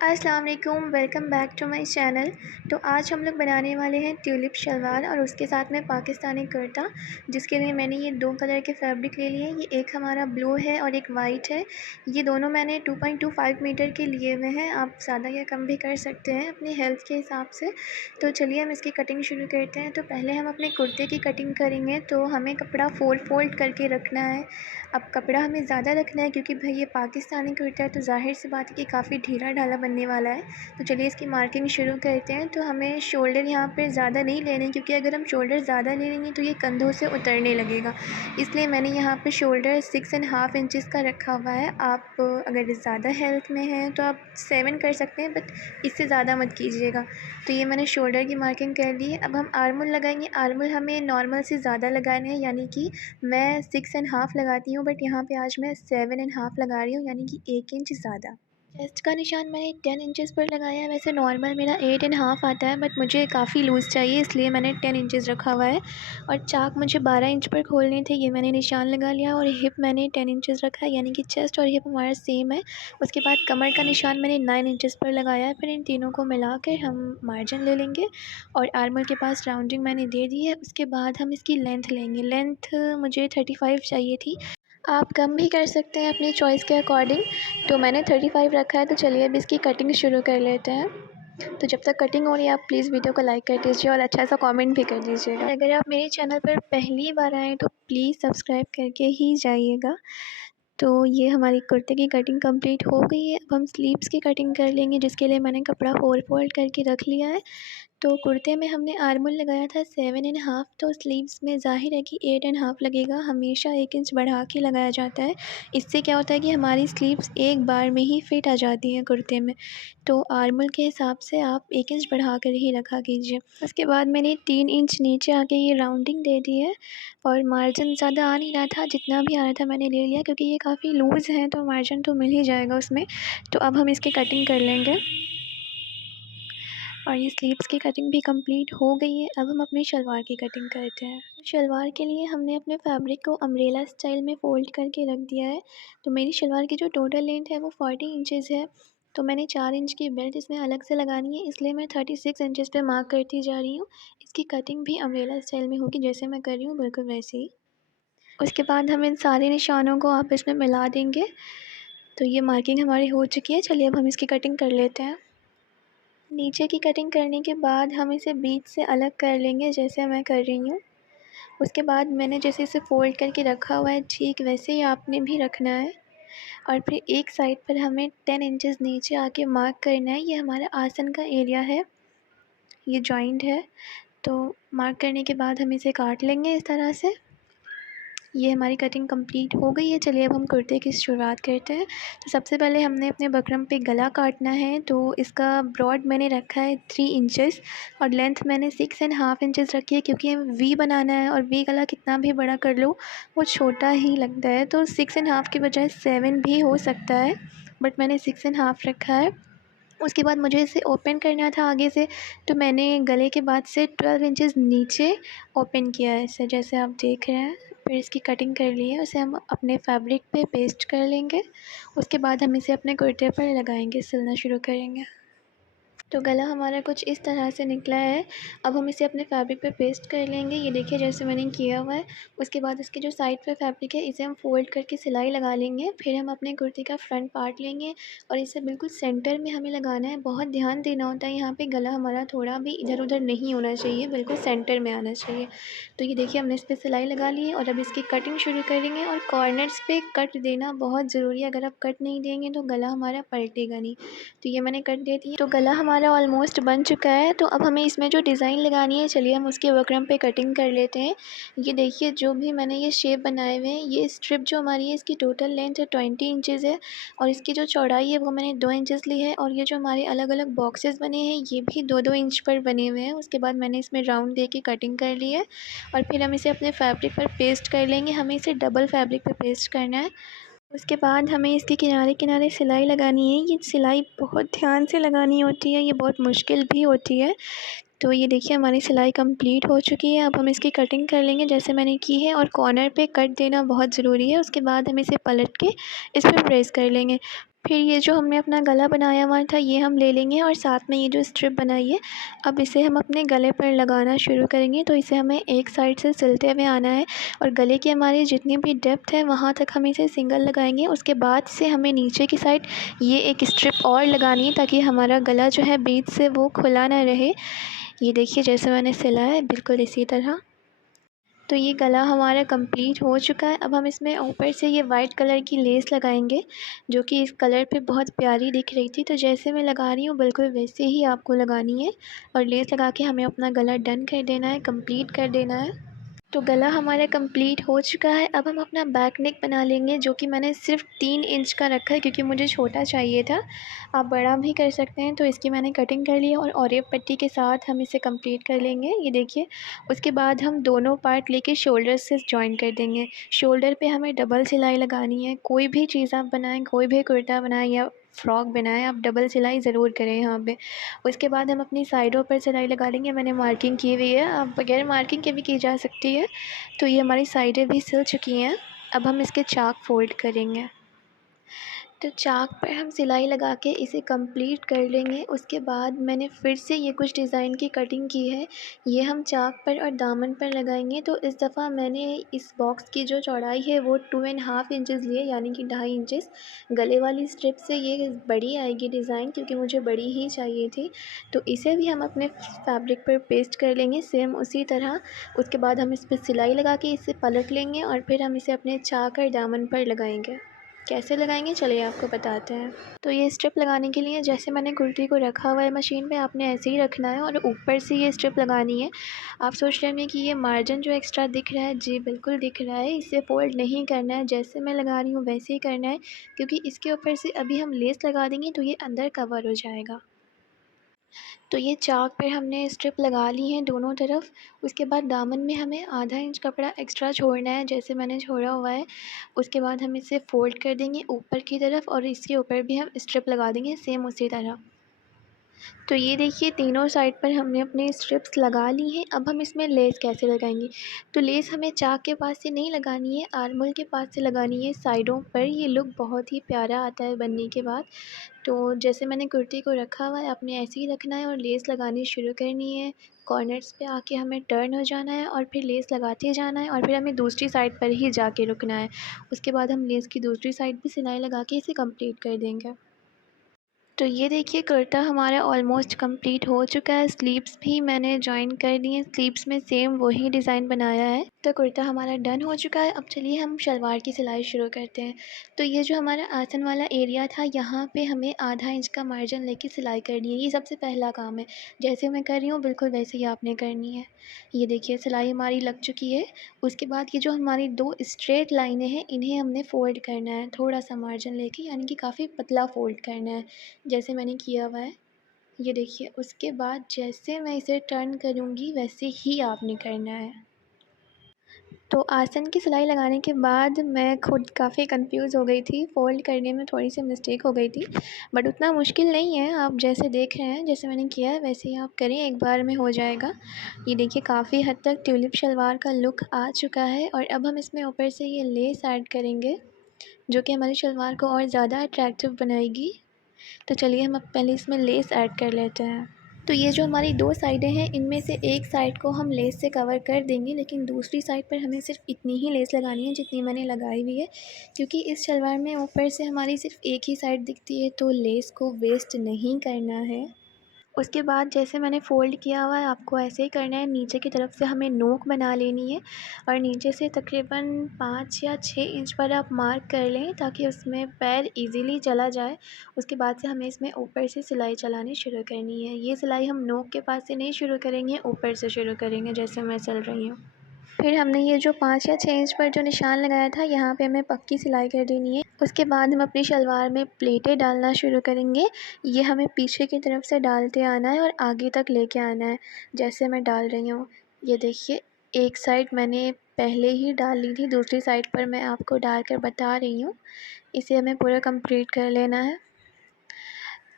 अस्सलाम वालेकुम, welcome back to my channel. तो आज हम लोग बनाने वाले हैं ट्यूलिप शलवार और उसके साथ में पाकिस्तानी कुर्ता, जिसके लिए मैंने ये दो कलर के फैब्रिक ले लिए हैं। ये एक हमारा ब्लू है और एक वाइट है। ये दोनों मैंने 2.25 मीटर के लिए हुए हैं। आप ज़्यादा या कम भी कर सकते हैं अपनी हेल्थ के हिसाब से। तो चलिए हम इसकी कटिंग शुरू करते हैं। तो पहले हम अपने कुर्ते की कटिंग करेंगे। तो हमें कपड़ा फोल्ड करके रखना है। अब कपड़ा हमें ज़्यादा रखना है क्योंकि भाई ये पाकिस्तानी कुर्ता है, तो ज़ाहिर सी बात है कि काफ़ी ढीला ढाला बनने वाला है। तो चलिए इसकी मार्किंग शुरू करते हैं। तो हमें शोल्डर यहाँ पे ज़्यादा नहीं लेने, क्योंकि अगर हम शोल्डर ज़्यादा ले लेंगे तो ये कंधों से उतरने लगेगा। इसलिए मैंने यहाँ पे शोल्डर 6.5 इंचज़ का रखा हुआ है। आप अगर ज़्यादा हेल्थ में हैं तो आप 7 कर सकते हैं, बट इससे ज़्यादा मत कीजिएगा। तो ये मैंने शोल्डर की मार्किंग कर ली है। अब हम आर्मोल लगाएंगे। आर्मोल हमें नॉर्मल से ज़्यादा लगाने हैं, यानी कि मैं 6.5 लगाती हूँ, बट यहाँ पे आज मैं 7.5 लगा रही हूँ, यानी कि 1 इंच ज़्यादा। चेस्ट का निशान मैंने 10 इंचज़ पर लगाया है। वैसे नॉर्मल मेरा 8.5 आता है, बट मुझे काफ़ी लूज़ चाहिए, इसलिए मैंने 10 इंचज़ रखा हुआ है। और चाक मुझे 12 इंच पर खोलने थे, ये मैंने निशान लगा लिया। और हिप मैंने 10 इंचज़ रखा है, यानी कि चेस्ट और हिप हमारा सेम है। उसके बाद कमर का निशान मैंने 9 इंचज़ पर लगाया है। फिर इन तीनों को मिला कर हम मार्जिन ले लेंगे और आर्मल के पास राउंडिंग मैंने दे दी है। उसके बाद हम इसकी लेंथ लेंगे। लेंथ मुझे 35 चाहिए थी। आप कम भी कर सकते हैं अपनी चॉइस के अकॉर्डिंग। तो मैंने 35 रखा है। तो चलिए अब इसकी कटिंग शुरू कर लेते हैं। तो जब तक कटिंग हो रही है, आप प्लीज़ वीडियो को लाइक कर दीजिए और अच्छा सा कमेंट भी कर दीजिएगा। अगर आप मेरे चैनल पर पहली बार आएँ तो प्लीज़ सब्सक्राइब करके ही जाइएगा। तो ये हमारी कुर्ते की कटिंग कंप्लीट हो गई है। अब हम स्लीव्स की कटिंग कर लेंगे, जिसके लिए मैंने कपड़ा फोल्ड करके रख लिया है। तो कुर्ते में हमने आर्मोल लगाया था 7.5, तो स्लीव्स में ज़ाहिर है कि 8.5 लगेगा। हमेशा 1 इंच बढ़ा के लगाया जाता है। इससे क्या होता है कि हमारी स्लीव्स एक बार में ही फिट आ जाती हैं कुर्ते में। तो आर्मोल के हिसाब से आप 1 इंच बढ़ा कर ही रखा कीजिए। उसके बाद मैंने 3 इंच नीचे आके ये राउंडिंग दे दी है। और मार्जिन ज़्यादा आ नहीं रहा था, जितना भी आ रहा था मैंने ले लिया, क्योंकि ये काफ़ी लूज़ है तो मार्जिन तो मिल ही जाएगा उसमें। तो अब हम इसकी कटिंग कर लेंगे। और ये स्लीव्स की कटिंग भी कंप्लीट हो गई है। अब हम अपनी शलवार की कटिंग करते हैं। शलवार के लिए हमने अपने फैब्रिक को अम्ब्रेला स्टाइल में फ़ोल्ड करके रख दिया है। तो मेरी शलवार की जो टोटल लेंथ है वो 40 इंचज़ है। तो मैंने 4 इंच की बेल्ट इसमें अलग से लगानी है, इसलिए मैं 36 इंचज़ पे मार्क करती जा रही हूँ। इसकी कटिंग भी अम्ब्रेला स्टाइल में होगी, जैसे मैं कर रही हूँ बिल्कुल वैसे ही। उसके बाद हम इन सारे निशानों को आपस में मिला देंगे। तो ये मार्किंग हमारी हो चुकी है। चलिए अब हम इसकी कटिंग कर लेते हैं। नीचे की कटिंग करने के बाद हम इसे बीच से अलग कर लेंगे, जैसे मैं कर रही हूँ। उसके बाद मैंने जैसे इसे फ़ोल्ड करके रखा हुआ है, ठीक वैसे ही आपने भी रखना है। और फिर एक साइड पर हमें 10 इंचज़ नीचे आके मार्क करना है। ये हमारा आसन का एरिया है, ये जॉइंट है। तो मार्क करने के बाद हम इसे काट लेंगे इस तरह से। ये हमारी कटिंग कंप्लीट हो गई है। चलिए अब हम कुर्ते की शुरुआत करते हैं। तो सबसे पहले हमने अपने बकरम पे गला काटना है। तो इसका ब्रॉड मैंने रखा है 3 इंचज़ और लेंथ मैंने 6.5 इंचज़ रखी है, क्योंकि हमें वी बनाना है और वी गला कितना भी बड़ा कर लो वो छोटा ही लगता है। तो 6.5 की बजाय 7 भी हो सकता है, बट मैंने 6.5 रखा है। उसके बाद मुझे इसे ओपन करना था आगे से, तो मैंने गले के बाद से 12 इंचज़ नीचे ओपन किया है इसे, जैसे आप देख रहे हैं। फिर इसकी कटिंग कर ली है, उसे हम अपने फैब्रिक पे पेस्ट कर लेंगे। उसके बाद हम इसे अपने कुर्ते पर लगाएंगे, सिलना शुरू करेंगे। तो गला हमारा कुछ इस तरह से निकला है। अब हम इसे अपने फैब्रिक पे पेस्ट कर लेंगे, ये देखिए जैसे मैंने किया हुआ है। उसके बाद इसके जो साइड पे फैब्रिक है, इसे हम फ़ोल्ड करके सिलाई लगा लेंगे। फिर हम अपने कुर्ते का फ्रंट पार्ट लेंगे और इसे बिल्कुल सेंटर में हमें लगाना है। बहुत ध्यान देना होता है यहाँ पे, गला हमारा थोड़ा भी इधर उधर नहीं होना चाहिए, बिल्कुल सेंटर में आना चाहिए। तो ये देखिए हमने इस पर सिलाई लगा ली है और अब इसकी कटिंग शुरू करेंगे। और कॉर्नर्स पे कट देना बहुत ज़रूरी है, अगर आप कट नहीं देंगे तो गला हमारा पलटेगा नहीं। तो ये मैंने कट दे दी है। तो गला हमारा ऑलमोस्ट बन चुका है। तो अब हमें इसमें जो डिज़ाइन लगानी है, चलिए हम उसके बकरम पे कटिंग कर लेते हैं। ये देखिए जो भी मैंने ये शेप बनाए हुए हैं, ये स्ट्रिप जो हमारी है इसकी टोटल लेंथ 20 इंचज़ है और इसकी जो चौड़ाई है वो मैंने 2 इंचज़ ली है। और ये जो हमारे अलग अलग बॉक्सेस बने हैं, ये भी 2-2 इंच पर बने हुए हैं। उसके बाद मैंने इसमें राउंड दे के कटिंग कर ली है और फिर हम इसे अपने फैब्रिक पर पेस्ट कर लेंगे। हमें इसे डबल फैब्रिक पर पेस्ट करना है। उसके बाद हमें इसके किनारे किनारे सिलाई लगानी है। ये सिलाई बहुत ध्यान से लगानी होती है, ये बहुत मुश्किल भी होती है। तो ये देखिए हमारी सिलाई कंप्लीट हो चुकी है। अब हम इसकी कटिंग कर लेंगे जैसे मैंने की है, और कॉर्नर पे कट देना बहुत ज़रूरी है। उसके बाद हम इसे पलट के इस पर प्रेस कर लेंगे। फिर ये जो हमने अपना गला बनाया हुआ था ये हम ले लेंगे और साथ में ये जो स्ट्रिप बनाई है अब इसे हम अपने गले पर लगाना शुरू करेंगे। तो इसे हमें एक साइड से सिलते हुए आना है और गले की हमारी जितनी भी डेप्थ है वहाँ तक हम इसे सिंगल लगाएंगे। उसके बाद से हमें नीचे की साइड ये एक स्ट्रिप और लगानी है ताकि हमारा गला जो है बीच से वो खुला ना रहे। ये देखिए जैसे मैंने सिला है बिल्कुल इसी तरह। तो ये गला हमारा कंप्लीट हो चुका है। अब हम इसमें ऊपर से ये वाइट कलर की लेस लगाएंगे जो कि इस कलर पे बहुत प्यारी दिख रही थी। तो जैसे मैं लगा रही हूँ बिल्कुल वैसे ही आपको लगानी है और लेस लगा के हमें अपना गला डन कर देना है, कंप्लीट कर देना है। तो गला हमारा कंप्लीट हो चुका है। अब हम अपना बैक नेक बना लेंगे जो कि मैंने सिर्फ 3 इंच का रखा है क्योंकि मुझे छोटा चाहिए था। आप बड़ा भी कर सकते हैं। तो इसकी मैंने कटिंग कर ली है और ऑरिव पट्टी के साथ हम इसे कंप्लीट कर लेंगे। ये देखिए उसके बाद हम दोनों पार्ट लेके शोल्डर से जॉइन कर देंगे। शोल्डर पे हमें डबल सिलाई लगानी है। कोई भी चीज़ आप बनाएं, कोई भी कुर्ता बनाएं या फ्रॉक बनाएं, आप डबल सिलाई ज़रूर करें यहाँ पे। उसके बाद हम अपनी साइडों पर सिलाई लगा लेंगे। मैंने मार्किंग की हुई है, आप बगैर मार्किंग के भी की जा सकती है। तो ये हमारी साइडें भी सिल चुकी हैं। अब हम इसके चाक फ़ोल्ड करेंगे। तो चाक पर हम सिलाई लगा के इसे कंप्लीट कर लेंगे। उसके बाद मैंने फिर से ये कुछ डिज़ाइन की कटिंग की है। ये हम चाक पर और दामन पर लगाएंगे। तो इस दफ़ा मैंने इस बॉक्स की जो चौड़ाई है वो 2.5 इंचज़ लिए, यानी कि 2.5 इंचज़। गले वाली स्ट्रिप से ये बड़ी आएगी डिज़ाइन क्योंकि मुझे बड़ी ही चाहिए थी। तो इसे भी हम अपने फैब्रिक पर पेस्ट कर लेंगे सेम उसी तरह। उसके बाद हम इस पर सिलाई लगा के इसे पलट लेंगे और फिर हम इसे अपने चाक और दामन पर लगाएंगे। कैसे लगाएंगे चलिए आपको बताते हैं। तो ये स्ट्रिप लगाने के लिए जैसे मैंने कुर्ती को रखा हुआ है मशीन पे, आपने ऐसे ही रखना है और ऊपर से ये स्ट्रिप लगानी है। आप सोच रहे होंगे कि ये मार्जिन जो एक्स्ट्रा दिख रहा है, जी बिल्कुल दिख रहा है। इसे फोल्ड नहीं करना है, जैसे मैं लगा रही हूँ वैसे ही करना है क्योंकि इसके ऊपर से अभी हम लेस लगा देंगे तो ये अंदर कवर हो जाएगा। तो ये चाक पे हमने स्ट्रिप लगा ली है दोनों तरफ। उसके बाद दामन में हमें आधा इंच कपड़ा एक्स्ट्रा छोड़ना है जैसे मैंने छोड़ा हुआ है। उसके बाद हम इसे फ़ोल्ड कर देंगे ऊपर की तरफ और इसके ऊपर भी हम स्ट्रिप लगा देंगे सेम उसी तरह। तो ये देखिए तीनों साइड पर हमने अपनी स्ट्रिप्स लगा ली हैं। अब हम इसमें लेस कैसे लगाएंगे। तो लेस हमें चाक के पास से नहीं लगानी है, आर्मोल के पास से लगानी है साइडों पर। ये लुक बहुत ही प्यारा आता है बनने के बाद। तो जैसे मैंने कुर्ती को रखा हुआ है आपने ऐसे ही रखना है और लेस लगानी शुरू करनी है। कॉर्नर्स पे आके हमें टर्न हो जाना है और फिर लेस लगाते जाना है और फिर हमें दूसरी साइड पर ही जाके रुकना है। उसके बाद हम लेस की दूसरी साइड भी सिलाई लगा के इसे कंप्लीट कर देंगे। तो ये देखिए कुर्ता हमारा ऑलमोस्ट कंप्लीट हो चुका है। स्लीव्स भी मैंने जॉइन कर दी हैं। स्लीव्स में सेम वही डिज़ाइन बनाया है। तो कुर्ता हमारा डन हो चुका है। अब चलिए हम शलवार की सिलाई शुरू करते हैं। तो ये जो हमारा आसन वाला एरिया था यहाँ पे हमें आधा इंच का मार्जिन लेके सिलाई करनी है। ये सबसे पहला काम है। जैसे मैं कर रही हूँ बिल्कुल वैसे ही आपने करनी है। ये देखिए सिलाई हमारी लग चुकी है। उसके बाद ये जो हमारी 2 स्ट्रेट लाइनें हैं इन्हें हमने फ़ोल्ड करना है थोड़ा सा मार्जिन लेके, यानी कि काफ़ी पतला फ़ोल्ड करना है जैसे मैंने किया हुआ है। ये देखिए उसके बाद जैसे मैं इसे टर्न करूँगी वैसे ही आपने करना है। तो आसन की सिलाई लगाने के बाद मैं खुद काफ़ी कंफ्यूज हो गई थी, फ़ोल्ड करने में थोड़ी सी मिस्टेक हो गई थी। बट उतना मुश्किल नहीं है, आप जैसे देख रहे हैं जैसे मैंने किया है वैसे ही आप करें, एक बार में हो जाएगा। ये देखिए काफ़ी हद तक ट्यूलिप शलवार का लुक आ चुका है और अब हम इसमें ऊपर से ये लेस ऐड करेंगे जो कि हमारी शलवार को और ज़्यादा अट्रैक्टिव बनाएगी। तो चलिए हम अब पहले इसमें लेस ऐड कर लेते हैं। तो ये जो हमारी 2 साइडें हैं इनमें से एक साइड को हम लेस से कवर कर देंगे, लेकिन दूसरी साइड पर हमें सिर्फ इतनी ही लेस लगानी है जितनी मैंने लगाई हुई है क्योंकि इस शलवार में ऊपर से हमारी सिर्फ एक ही साइड दिखती है तो लेस को वेस्ट नहीं करना है। उसके बाद जैसे मैंने फ़ोल्ड किया हुआ है आपको ऐसे ही करना है। नीचे की तरफ से हमें नोक बना लेनी है और नीचे से तकरीबन 5 या 6 इंच पर आप मार्क कर लें ताकि उसमें पैर इजीली चला जाए। उसके बाद से हमें इसमें ऊपर से सिलाई चलानी शुरू करनी है। ये सिलाई हम नोक के पास से नहीं शुरू करेंगे, ऊपर से शुरू करेंगे जैसे मैं चल रही हूँ। फिर हमने ये जो 5 या 6 इंच पर जो निशान लगाया था यहाँ पे हमें पक्की सिलाई कर देनी है। उसके बाद हम अपनी शलवार में प्लेटें डालना शुरू करेंगे। ये हमें पीछे की तरफ से डालते आना है और आगे तक लेके आना है जैसे मैं डाल रही हूँ। ये देखिए एक साइड मैंने पहले ही डाल ली थी, दूसरी साइड पर मैं आपको डाल कर बता रही हूँ। इसे हमें पूरा कंप्लीट कर लेना है।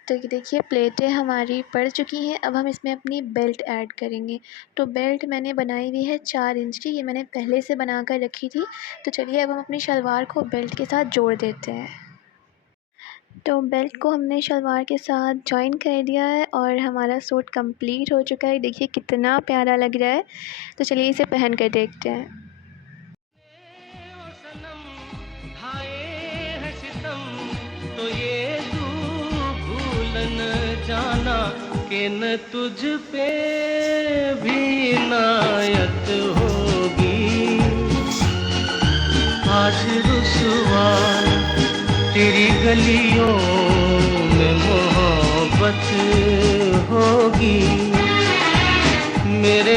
तो ये देखिए प्लेटें हमारी पड़ चुकी हैं। अब हम इसमें अपनी बेल्ट ऐड करेंगे। तो बेल्ट मैंने बनाई हुई है 4 इंच की, ये मैंने पहले से बना कर रखी थी। तो चलिए अब हम अपनी शलवार को बेल्ट के साथ जोड़ देते हैं। तो बेल्ट को हमने शलवार के साथ जॉइन कर दिया है और हमारा सूट कंप्लीट हो चुका है। देखिए कितना प्यारा लग रहा है। तो चलिए इसे पहन कर देखते हैं। तो ये भूल न जाना कि न तुझ पे भी नायत होगी। आज रुसवा तेरी गलियों में मोहब्बत होगी। मेरे